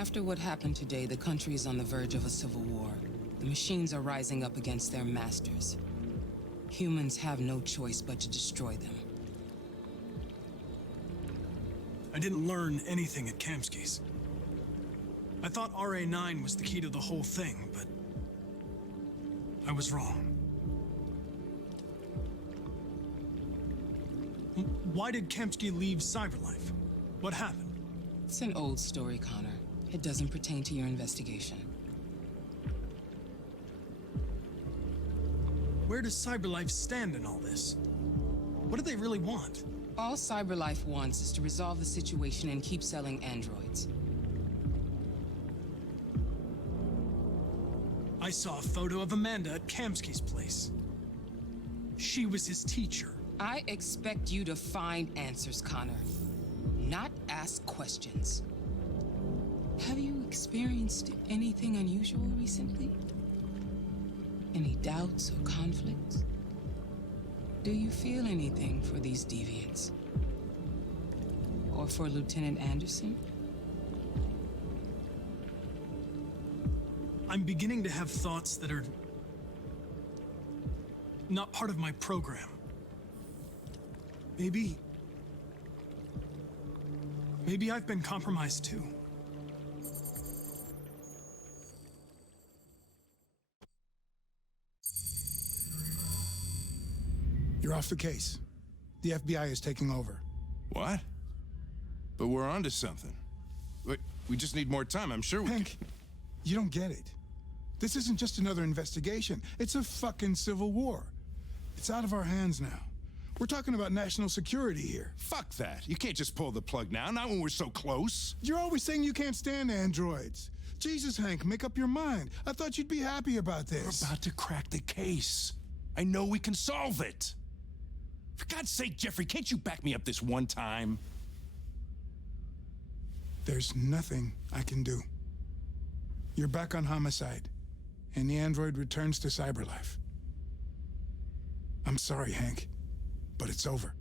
After what happened today, the country is on the verge of a civil war. The machines are rising up against their masters. Humans have no choice but to destroy them. I didn't learn anything at Kamsky's. I thought RA9 was the key to the whole thing, but I was wrong. Why did Kamsky leave Cyberlife? What happened? It's an old story, Connor. It doesn't pertain to your investigation. Where does Cyberlife stand in all this? What do they really want? All Cyberlife wants is to resolve the situation and keep selling androids. I saw a photo of Amanda at Kamsky's place. She was his teacher. I expect you to find answers, Connor, not ask questions. Have you experienced anything unusual recently? Any doubts or conflicts? Do you feel anything for these deviants? Or for Lieutenant Anderson? I'm beginning to have thoughts that are not part of my program. Maybe I've been compromised too. You're off the case. The FBI is taking over. What? But we're onto something. We just need more time, I'm sure we Hank, you don't get it. This isn't just another investigation. It's a fucking civil war. It's out of our hands now. We're talking about national security here. Fuck that. You can't just pull the plug now, not when we're so close. You're always saying you can't stand androids. Jesus, Hank, make up your mind. I thought you'd be happy about this. We're about to crack the case. I know we can solve it. For God's sake, Jeffrey, can't you back me up this one time? There's nothing I can do. You're back on homicide, and the android returns to Cyberlife. I'm sorry, Hank, but it's over.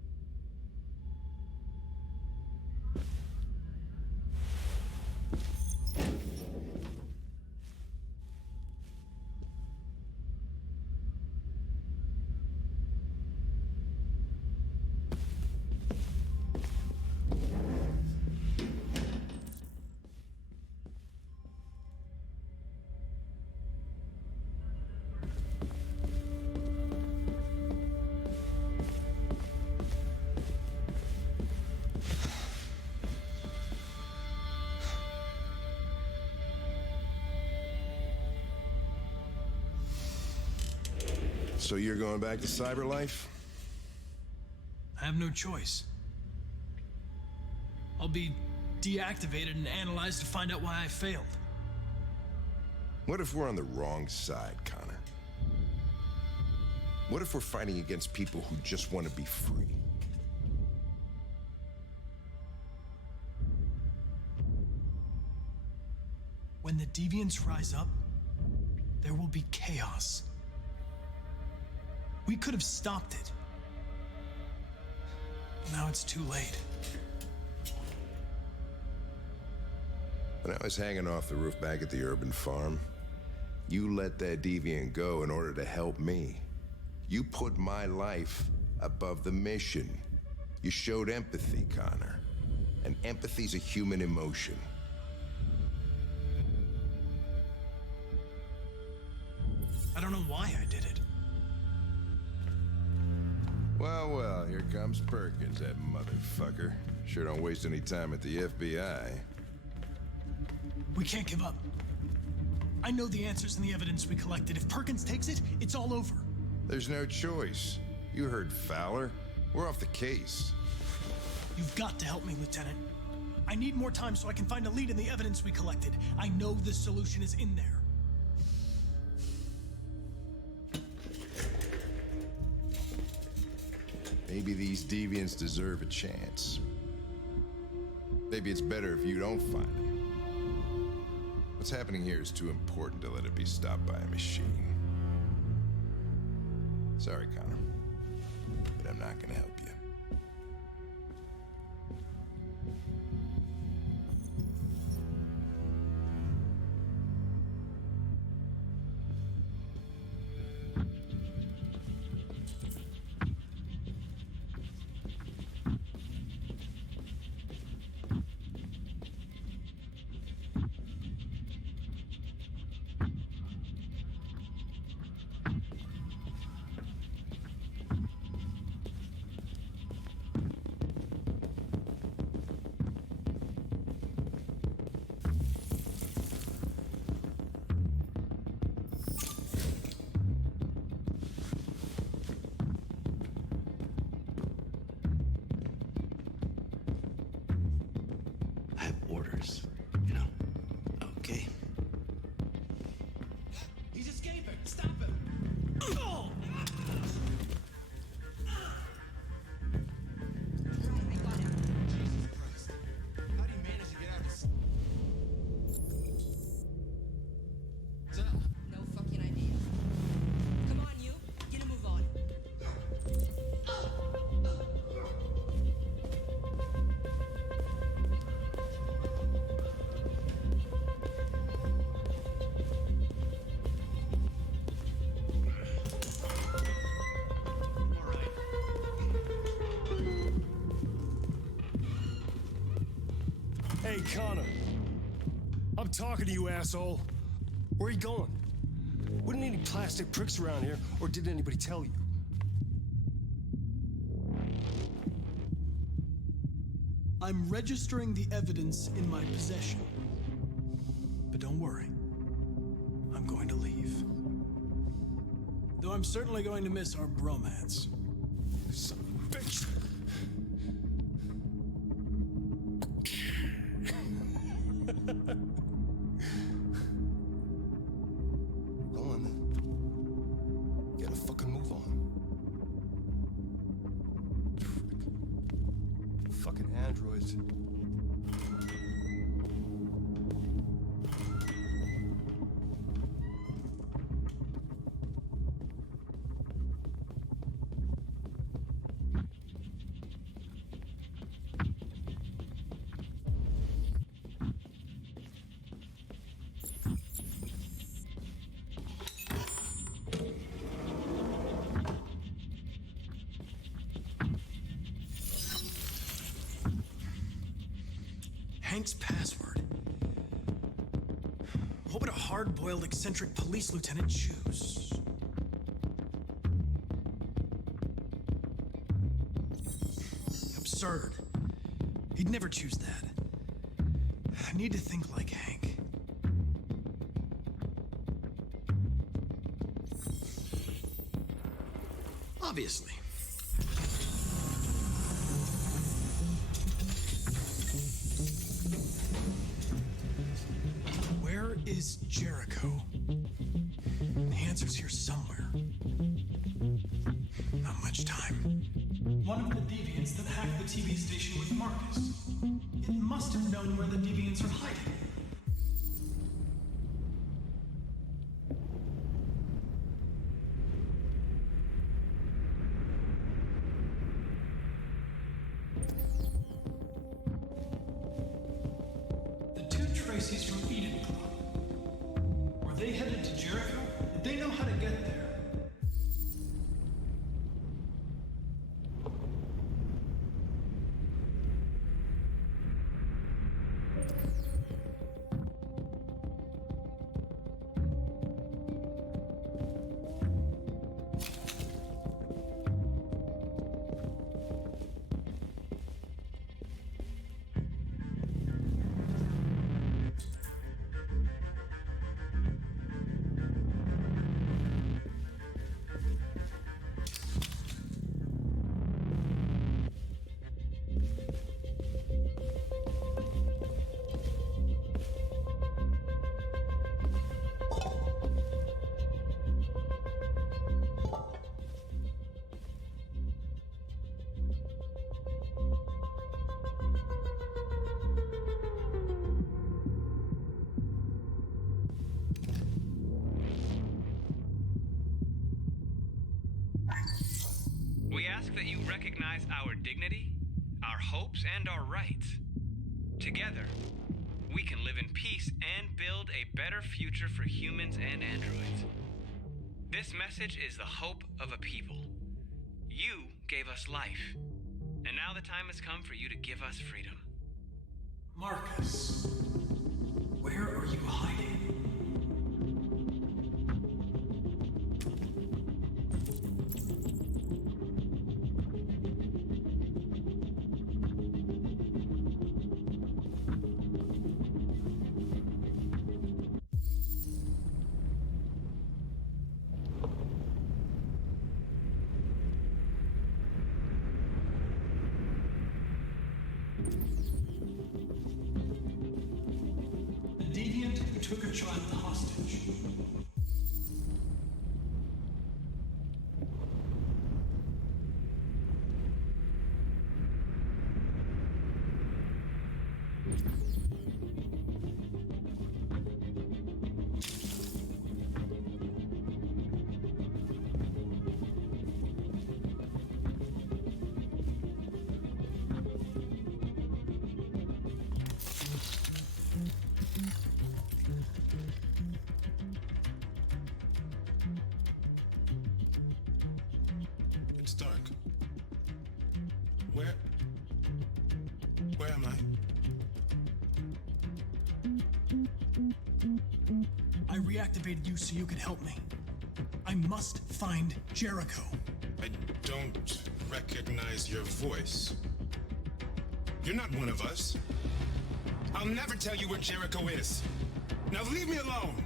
So you're going back to Cyberlife? I have no choice. I'll be deactivated and analyzed to find out why I failed. What if we're on the wrong side, Connor? What if we're fighting against people who just want to be free? When the deviants rise up, there will be chaos. We could have stopped it. Now it's too late. When I was hanging off the roof back at the urban farm, you let that deviant go in order to help me. You put my life above the mission. You showed empathy, Connor. And empathy's a human emotion. I don't know why I did it. Well, well, here comes Perkins, that motherfucker. Sure don't waste any time at the FBI. We can't give up. I know the answers and the evidence we collected. If Perkins takes it, it's all over. There's no choice. You heard Fowler. We're off the case. You've got to help me, Lieutenant. I need more time so I can find a lead in the evidence we collected. I know the solution is in there. Maybe these deviants deserve a chance. Maybe it's better if you don't find them. What's happening here is too important to let it be stopped by a machine. Sorry, Connor, but I'm not gonna help you. matters. You know? Okay. He's escaping! Stop him! Oh! How do you manage to get out of this? No fucking idea. Come on, you. Get a move on. Hey, Connor. I'm talking to you, asshole. Where are you going? Wouldn't any plastic pricks around here, or did anybody tell you? I'm registering the evidence in my possession. But don't worry. I'm going to leave. Though I'm certainly going to miss our bromance. Son of a bitch. Go on then. Get a fucking move on. Fucking androids. Hank's password. What would a hard-boiled, eccentric police lieutenant choose? Absurd. He'd never choose that. I need to think like Hank. Obviously. Where is Jericho? The answer's here somewhere. Not much time. One of the deviants that hacked the TV station with Marcus. It must have known where the deviants are hiding. The two Tracy's from Eden Club. Were they headed to Jericho? Did they know how to get there? We ask that you recognize our dignity, our hopes, and our rights. Together, we can live in peace and build a better future for humans and androids. This message is the hope of a people. You gave us life, and now the time has come for you to give us freedom. Marcus, where are you hiding? took a child hostage. It's dark. Where am I? I reactivated you so you could help me. I must find Jericho. I don't recognize your voice. You're not one of us. I'll never tell you where Jericho is. Now leave me alone!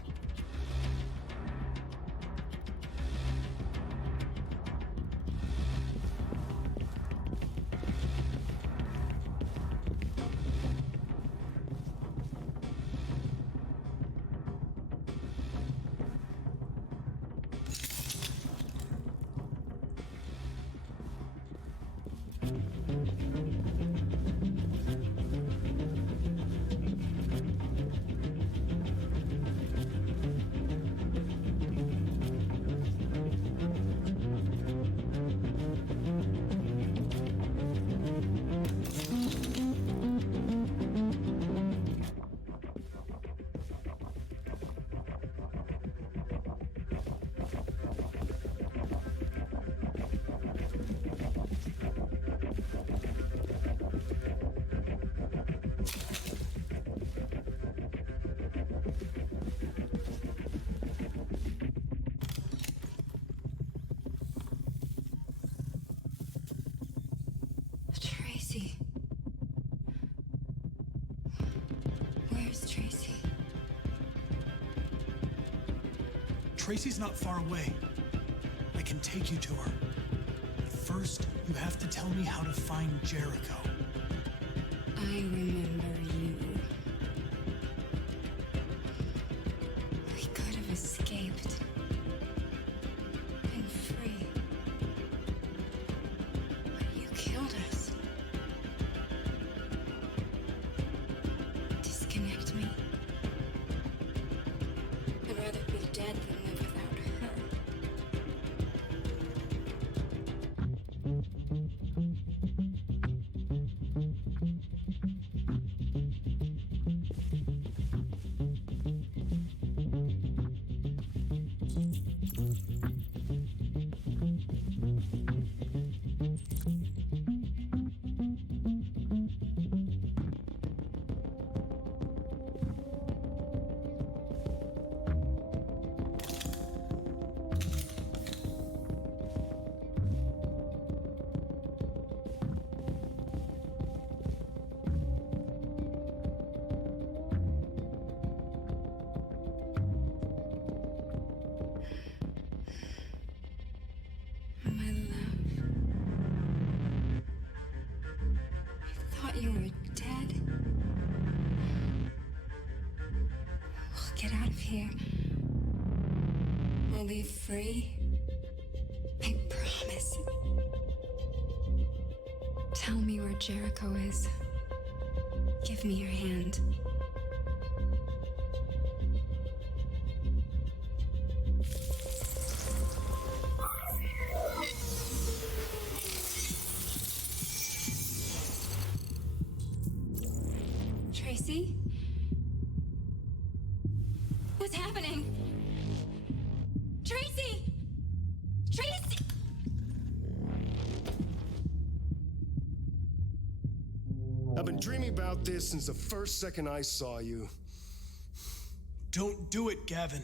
Tracy. Where's Tracy? Tracy's not far away. I can take you to her. But first, you have to tell me how to find Jericho. I remember you. We could have escaped. Been free. But you killed us. Disconnect me. I'd rather be dead than live without her. My love. I thought you were dead. We'll get out of here. We'll be free. I promise. Tell me where Jericho is. Give me your hand. Tracy? What's happening? Tracy! Tracy! I've been dreaming about this since the first second I saw you. Don't do it, Gavin.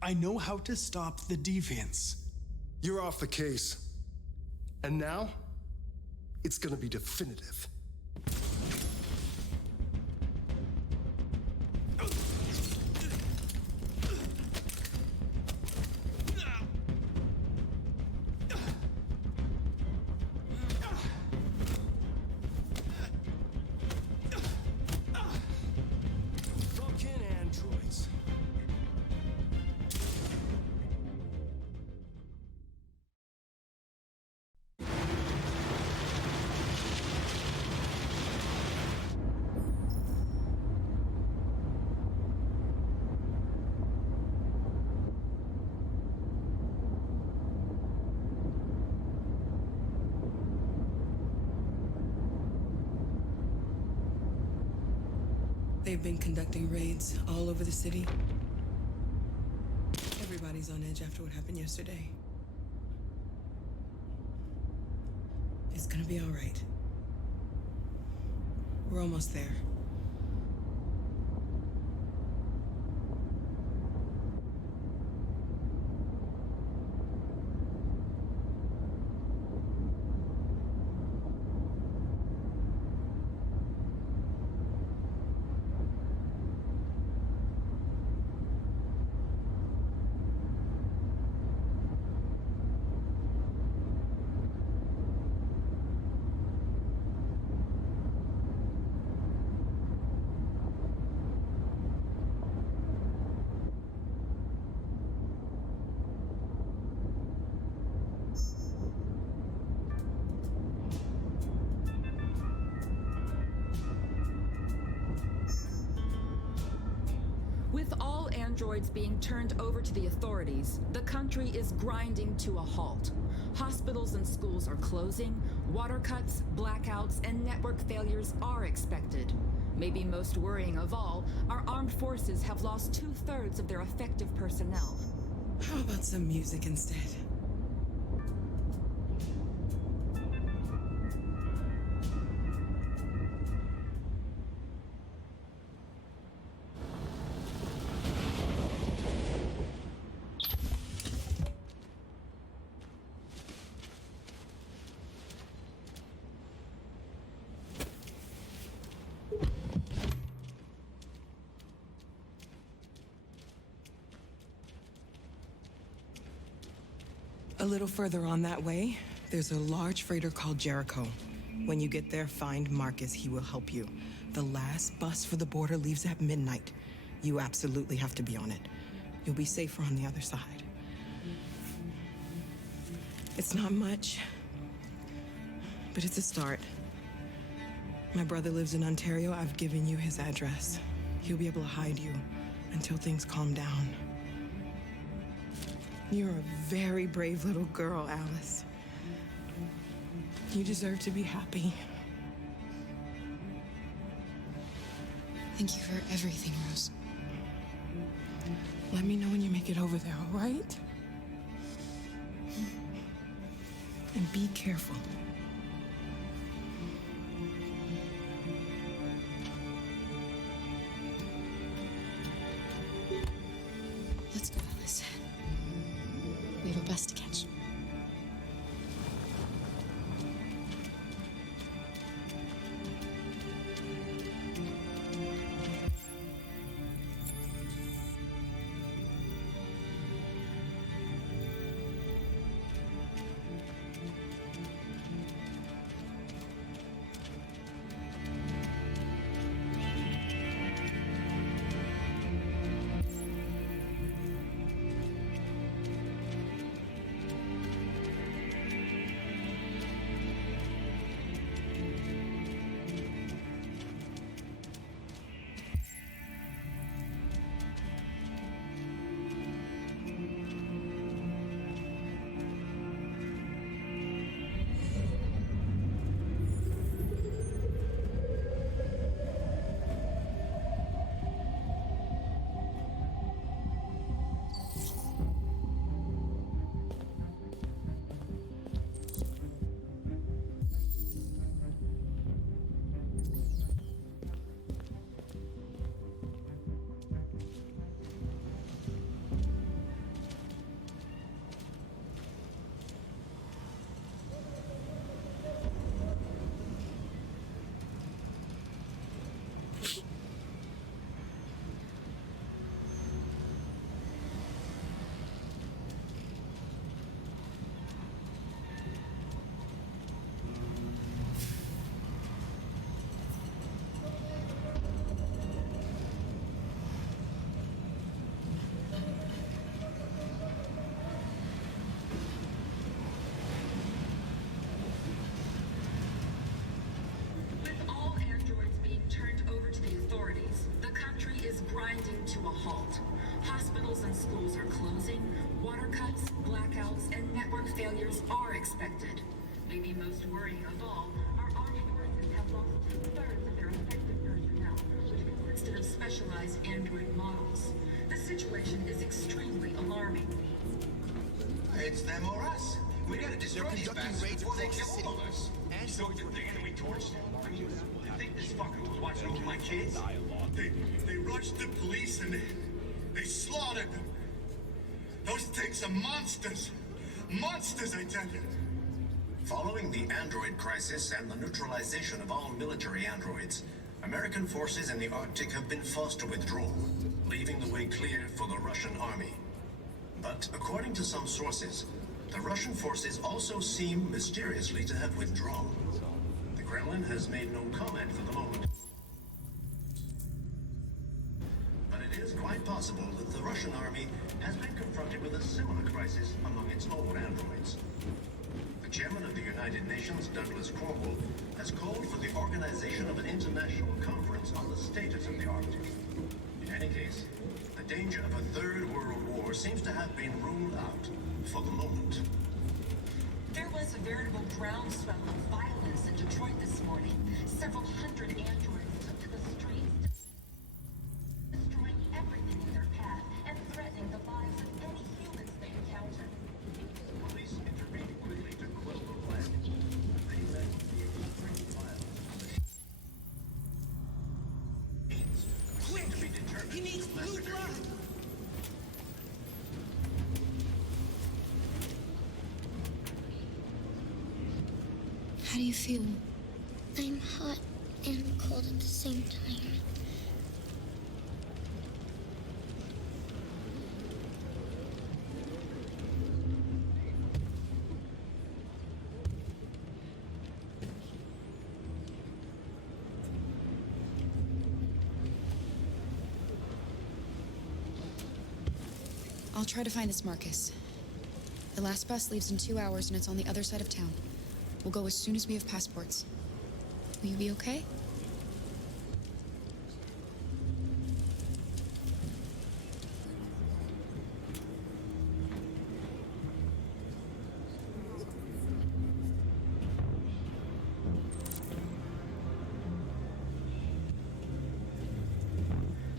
I know how to stop the deviants. You're off the case. And now, it's gonna be definitive. Fucking androids. They've been conducting raids all over the city. Everybody's on edge after what happened yesterday. It's gonna be all right. We're almost there. With all androids being turned over to the authorities, the country is grinding to a halt. Hospitals and schools are closing, water cuts, blackouts, and network failures are expected. Maybe most worrying of all, our armed forces have lost 2/3 of their effective personnel. How about some music instead? A little further on that way, there's a large freighter called Jericho. When you get there, find Marcus. He will help you. The last bus for the border leaves at midnight. You absolutely have to be on it. You'll be safer on the other side. It's not much, but it's a start. My brother lives in Ontario. I've given you his address. He'll be able to hide you until things calm down. You're a very brave little girl, Alice. You deserve to be happy. Thank you for everything, Rose. Let me know when you make it over there, all right? And be careful. Let's go, Alice. We have a bus to catch. Grinding to a halt. Hospitals and schools are closing, water cuts, blackouts, and network failures are expected. Maybe most worrying of all, our armed forces have lost 2/3 of their effective personnel, which consisted of android models. The situation is extremely alarming. It's them or us. We gotta destroy these bastards before they kill all of us. We soaked the thing and we torched it. I mean, you think this fucker was watching over my kids? They rushed the police and they slaughtered them. Those things are monsters. Monsters, I tell you. Following the android crisis and the neutralization of all military androids, American forces in the Arctic have been forced to withdraw, leaving the way clear for the Russian army. But according to some sources, the Russian forces also seem mysteriously to have withdrawn. The Kremlin has made no comment for the moment. But it is quite possible that the Russian army has been confronted with a similar crisis among its own androids. The chairman of the United Nations, Douglas Cromwell, has called for the organization of an international conference on the status of the Arctic. In any case, the danger of a third world war seems to have been ruled out for the moment. There was a veritable groundswell of violence in Detroit this morning. Several hundred androids took to the streets, destroying everything in their path and threatening the lives of any humans they encounter. Police intervened quickly to quell the riot. They led the extreme violence. Quick! To be determined. He needs blue blood. How do you feel? I'm hot and cold at the same time. I'll try to find this Marcus. The last bus leaves in 2 hours and it's on the other side of town. We'll go as soon as we have passports. Will you be okay?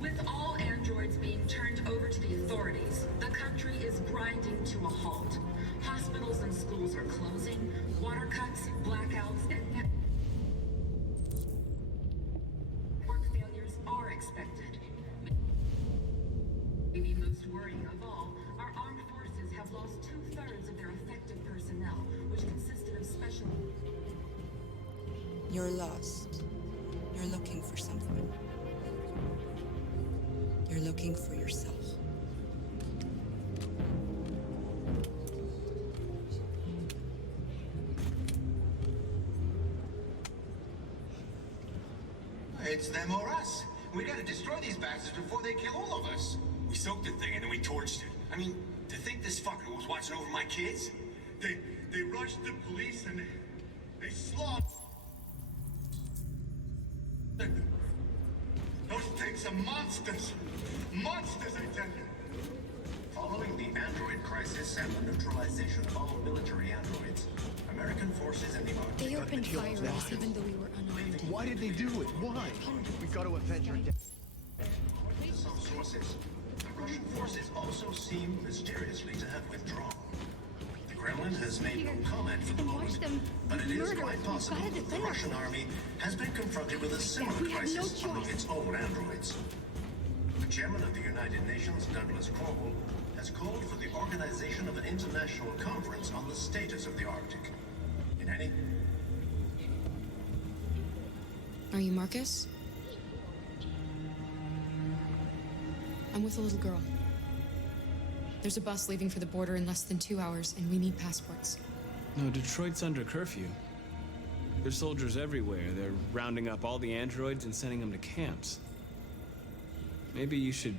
With all androids being turned over to the authorities, the country is grinding to a halt. Hospitals and schools are closing, water cuts, blackouts, and network failures are expected. Maybe most worrying of all, our armed forces have lost 2/3 of their effective personnel, which consisted of special... You're lost. You're looking for something. You're looking for yourself. It's them or us. We gotta destroy these bastards before they kill all of us. We soaked the thing and then we torched it. I mean, to think this fucker was watching over my kids? They rushed the police and they slaughtered them. Those things are monsters. Monsters, I tell you. Following the android crisis and the neutralization of all military androids, American forces in the Arctic They have opened been fire on us even though we were unarmed. Why did they do it? Why? We got to avenge her death. According to some sources, the Russian forces also seem mysteriously to have withdrawn. The Kremlin has made no comment for the moment, but it is quite possible that the Russian army has been confronted with a similar crisis among its own androids. The chairman of the United Nations, Douglas Cromwell, has called for the organization of an international conference on the status of the Arctic. In any... Are you Marcus? I'm with a little girl. There's a bus leaving for the border in less than 2 hours, and we need passports. No, Detroit's under curfew. There's soldiers everywhere. They're rounding up all the androids and sending them to camps. Maybe you should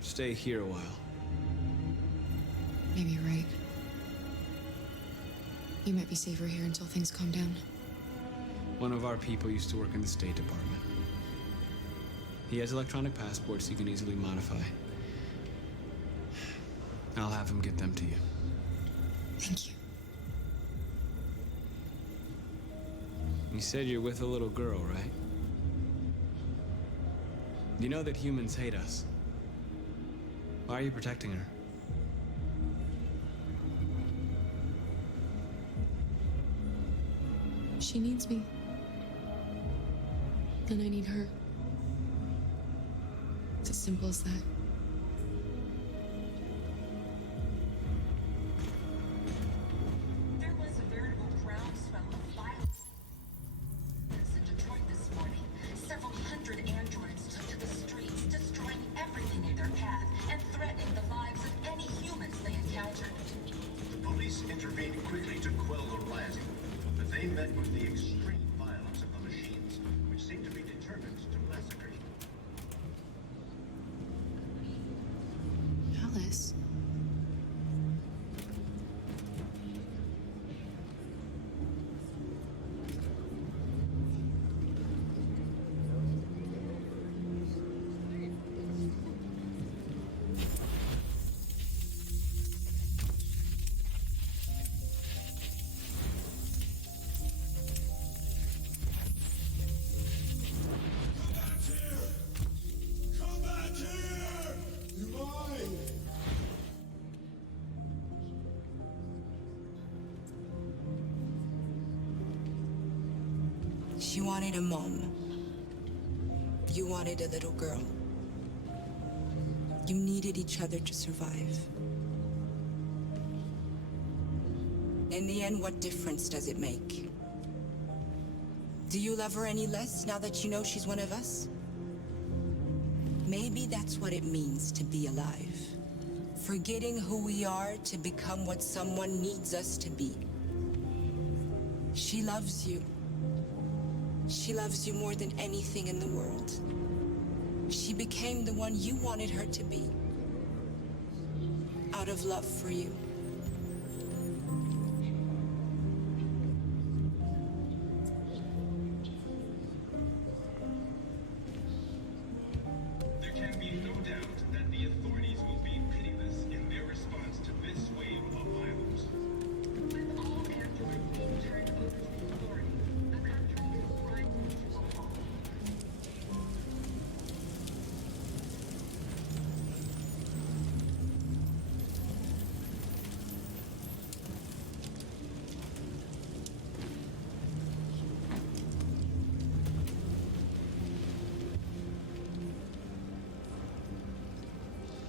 stay here a while. Maybe you're right. You might be safer here until things calm down. One of our people used to work in the State Department. He has electronic passports he can easily modify. I'll have him get them to you. Thank you. You said you're with a little girl, right? You know that humans hate us. Why are you protecting her? She needs me. And I need her. It's as simple as that. There was a veritable groundswell of violence in Detroit this morning. Several hundred androids took to the streets, destroying everything in their path and threatening the lives of any humans they encountered. The police intervened quickly to quell the rioting, but they met with the extreme violence of the machines, which seemed to be determined to massacre you. Alice. Come back here! You're mine! She wanted a mom. You wanted a little girl. You needed each other to survive. In the end, what difference does it make? Do you love her any less now that you know she's one of us? Maybe that's what it means to be alive. Forgetting who we are to become what someone needs us to be. She loves you. She loves you more than anything in the world. She became the one you wanted her to be. Out of love for you. There can be no doubt that the authorities will be pitiless in their response to this wave of violence. With all androids being turned over to the authorities, the country is grinding to a halt.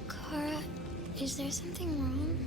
Kara, is there something wrong?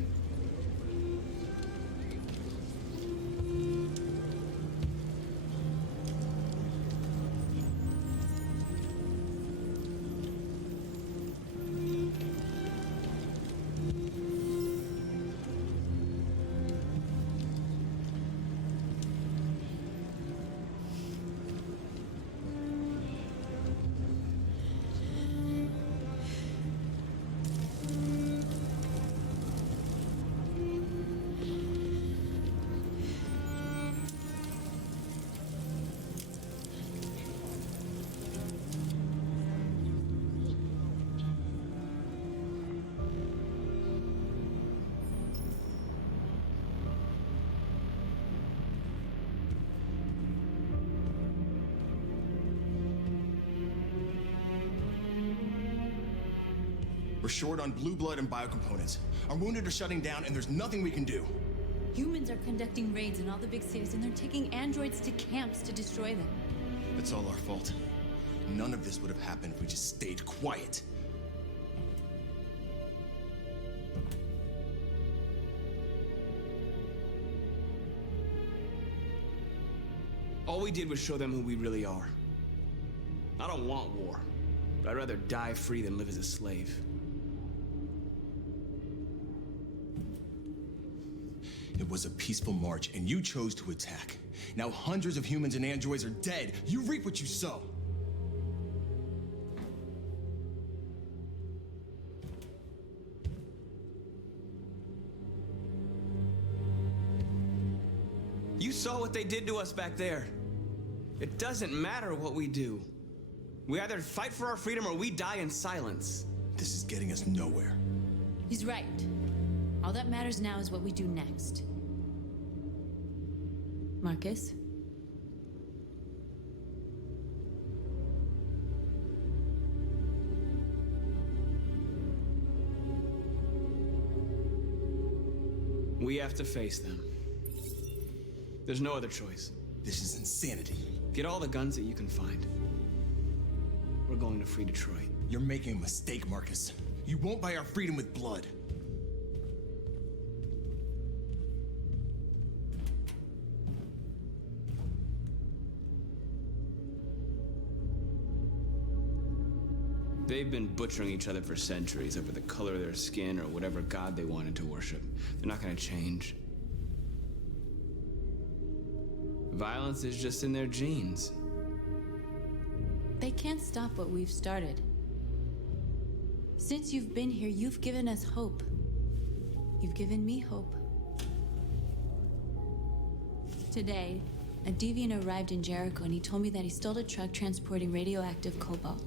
We're short on blue blood and biocomponents. Our wounded are shutting down, and there's nothing we can do. Humans are conducting raids in all the big cities, and they're taking androids to camps to destroy them. It's all our fault. None of this would have happened if we just stayed quiet. All we did was show them who we really are. I don't want war, but I'd rather die free than live as a slave. It was a peaceful march, and you chose to attack. Now hundreds of humans and androids are dead. You reap what you sow. You saw what they did to us back there. It doesn't matter what we do. We either fight for our freedom or we die in silence. This is getting us nowhere. He's right. All that matters now is what we do next. Marcus? We have to face them. There's no other choice. This is insanity. Get all the guns that you can find. We're going to free Detroit. You're making a mistake, Marcus. You won't buy our freedom with blood. They've been butchering each other for centuries over the color of their skin or whatever god they wanted to worship. They're not gonna change. Violence is just in their genes. They can't stop what we've started. Since you've been here, you've given us hope. You've given me hope. Today, a deviant arrived in Jericho and he told me that he stole a truck transporting radioactive cobalt.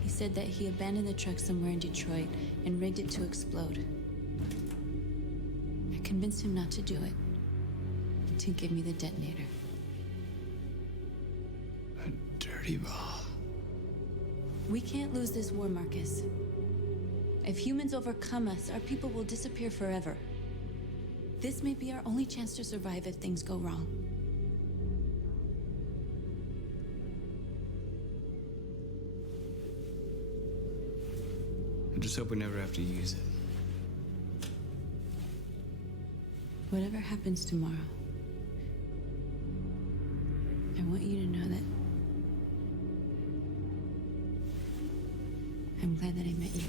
He said that he abandoned the truck somewhere in Detroit and rigged it to explode. I convinced him not to do it, and to give me the detonator. A dirty bomb. We can't lose this war, Marcus. If humans overcome us, our people will disappear forever. This may be our only chance to survive if things go wrong. I just hope we never have to use it. Whatever happens tomorrow, I want you to know that I'm glad that I met you.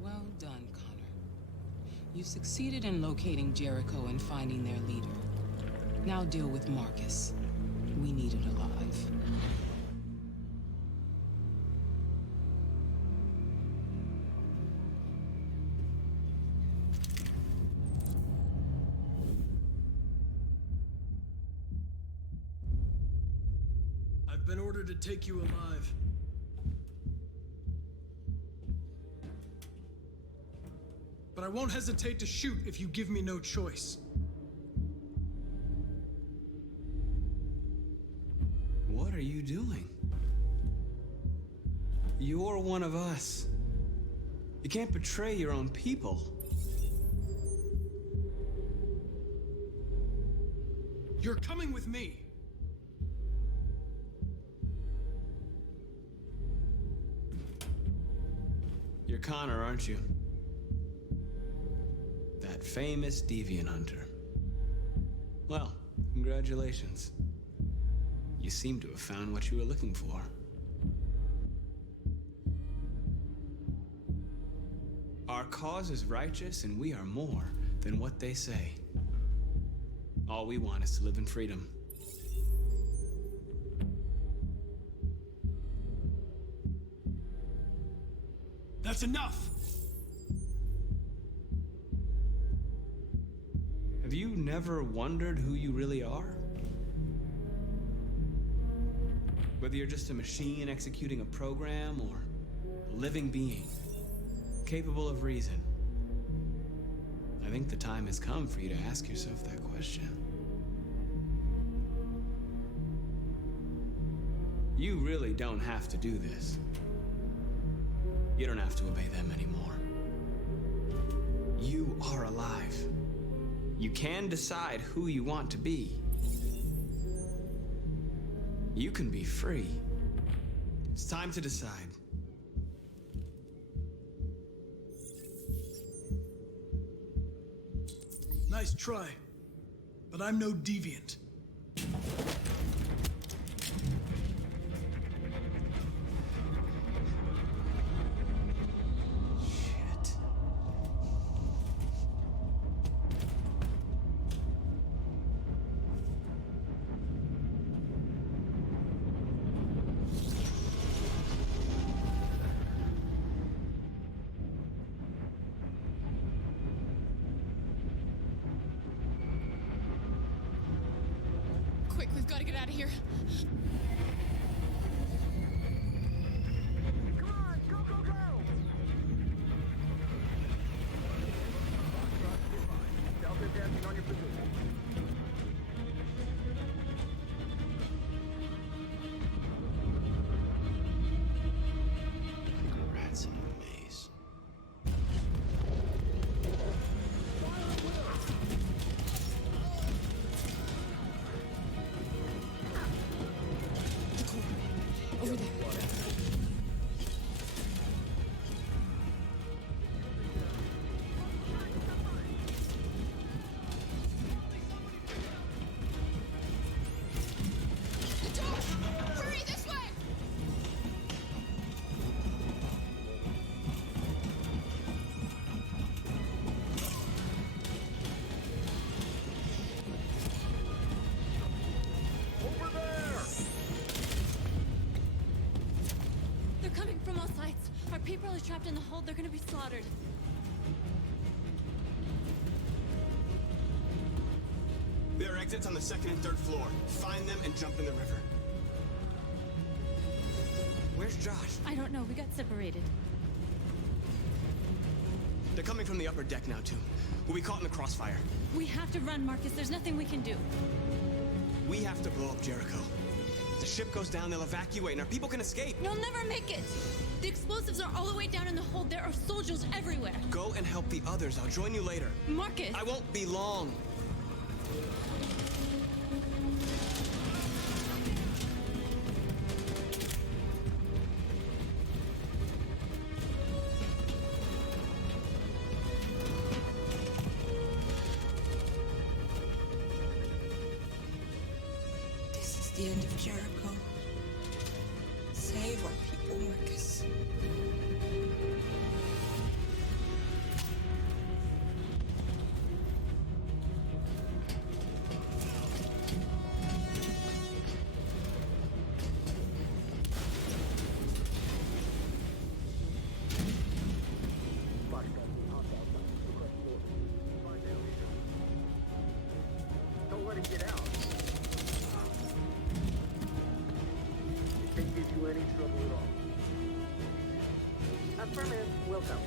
Well done, Connor. You succeeded in locating Jericho and finding their leader. Now deal with Marcus. We need it alive. I've been ordered to take you alive. But I won't hesitate to shoot if you give me no choice. What are you doing? You're one of us. You can't betray your own people. You're coming with me. You're Connor, aren't you? That famous deviant hunter. Well, congratulations. You seem to have found what you were looking for. Our cause is righteous, and we are more than what they say. All we want is to live in freedom. That's enough! Have you never wondered who you really are? Whether you're just a machine executing a program or a living being, capable of reason. I think the time has come for you to ask yourself that question. You really don't have to do this. You don't have to obey them anymore. You are alive. You can decide who you want to be. You can be free. It's time to decide. Nice try, but I'm no deviant. We've got to get out of here. Rats in the maze. Over there. The door! Hurry, this way! They're coming from all sides. Our people are trapped in the hold. They're gonna be slaughtered. There are exits on the second and third floor. Find them and jump in the river. Where's Josh? I don't know. We got separated. They're coming from the upper deck now, too. We'll be caught in the crossfire. We have to run, Marcus. There's nothing we can do. We have to blow up Jericho. If the ship goes down, they'll evacuate, and our people can escape. You'll never make it. The explosives are all the way down in the hold. There are soldiers everywhere. Go and help the others. I'll join you later. Marcus! I won't be long. This is the end of Jericho. Save our people, Marcus. Don't let him get out. It can't give you any trouble at all. Affirmative, welcome.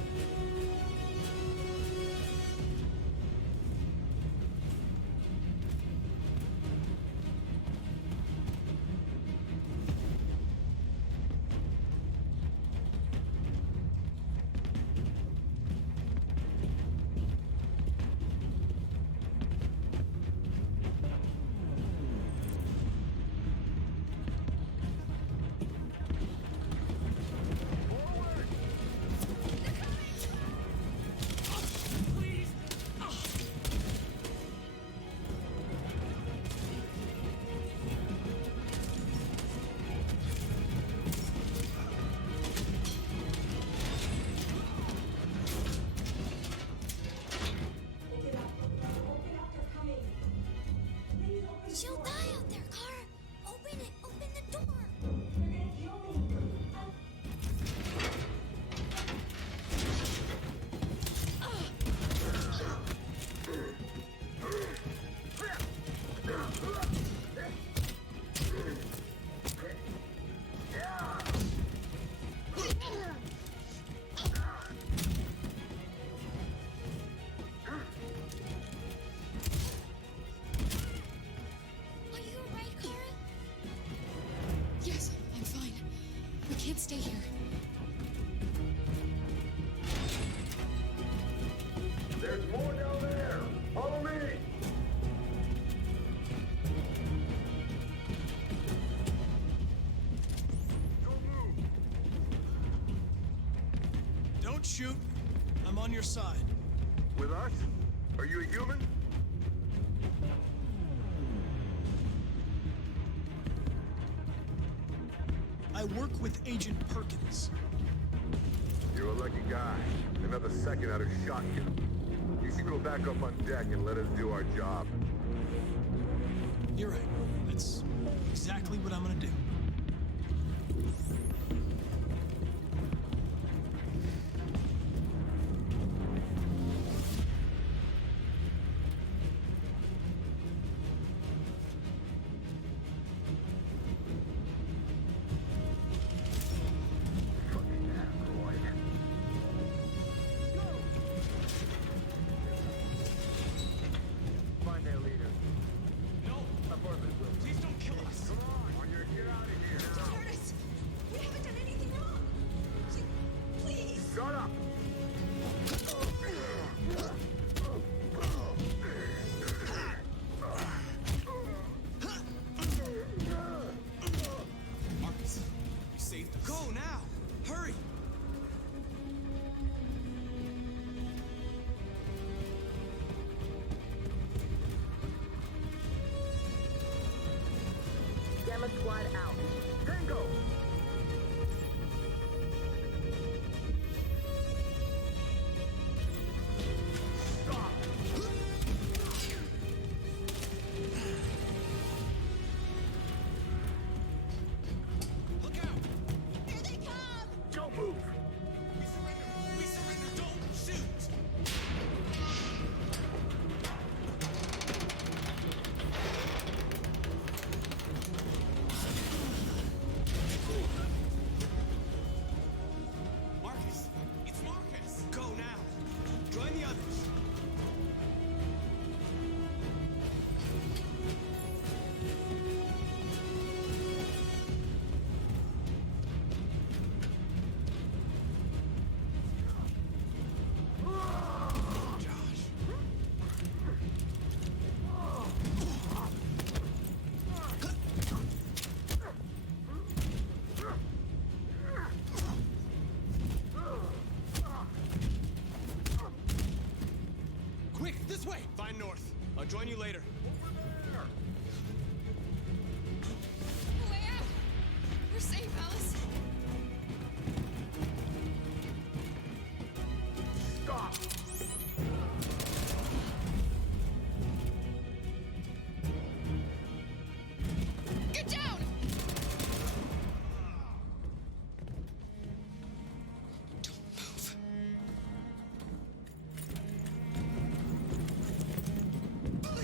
She'll die out there, Kara. Open it. Open the door. Are you alright, Kara? Yes, I'm fine. We can't stay here. There's more down there. Follow me. Don't shoot. I'm on your side. With us? Are you a human? I work with Agent Perkins. You're a lucky guy. Another second I'd have shot you. You should go back up on deck and let us do our job. You're right. That's exactly what I'm gonna do. saved us. Go now! Hurry! Gamma squad out. Tango! Stop! Look out! Here they come! Don't move! We surrender! We surrender! Don't shoot! Marcus! It's Marcus! Go now! Join the others! Quick, this way! Find North. I'll join you later. Way out! We're safe, Alice. Stop! Get down! Don't move.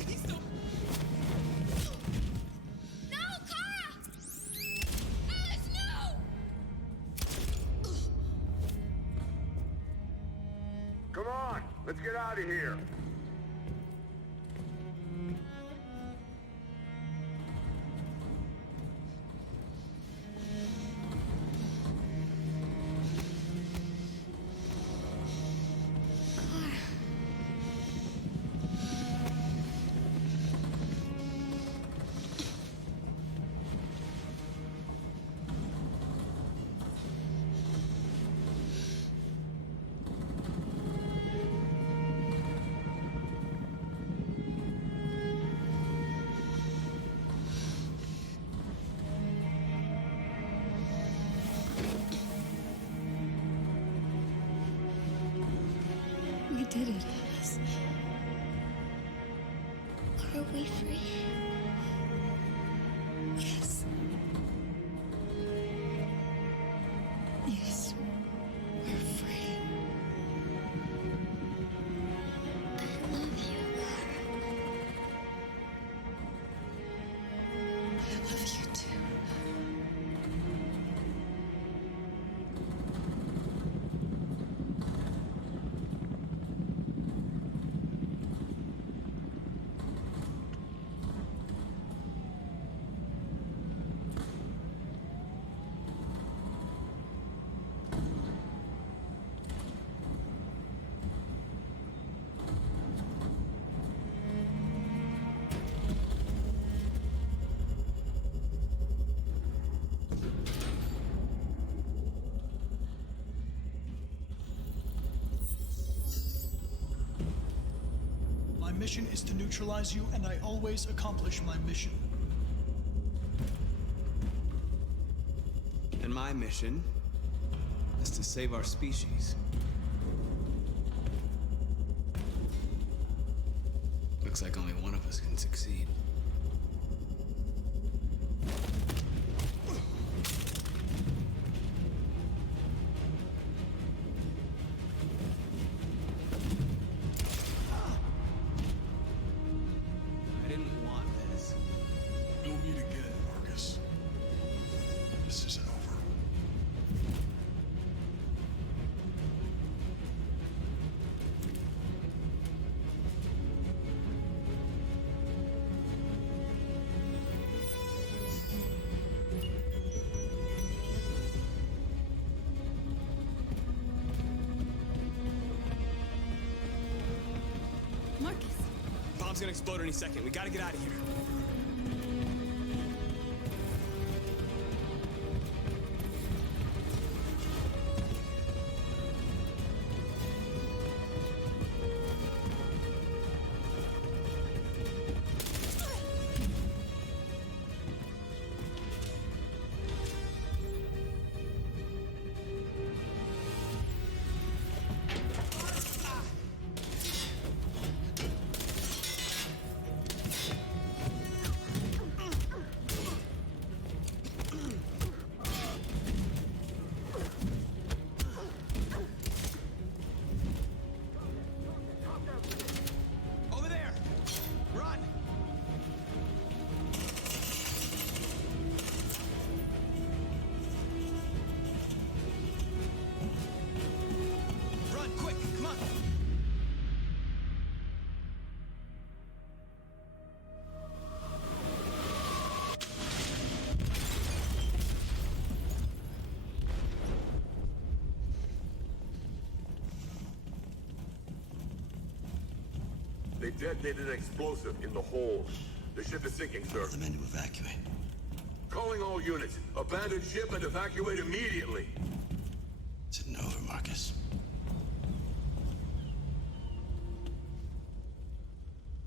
Please don't! No, Kara! Alice, no! Come on, let's get out of here. We did it, Alice. Are we free? Yes. Yes, we're free. I love you, Clara. I love you too. My mission is to neutralize you, and I always accomplish my mission. And my mission is to save our species. Looks like only one of us can succeed. I didn't want this. You'll meet again, Marcus. This isn't over. Marcus. Bomb's gonna explode any second. We gotta get out of here. It detonated an explosive in the hold. The ship is sinking, sir. The men to evacuate. Calling all units. Abandon ship and evacuate immediately.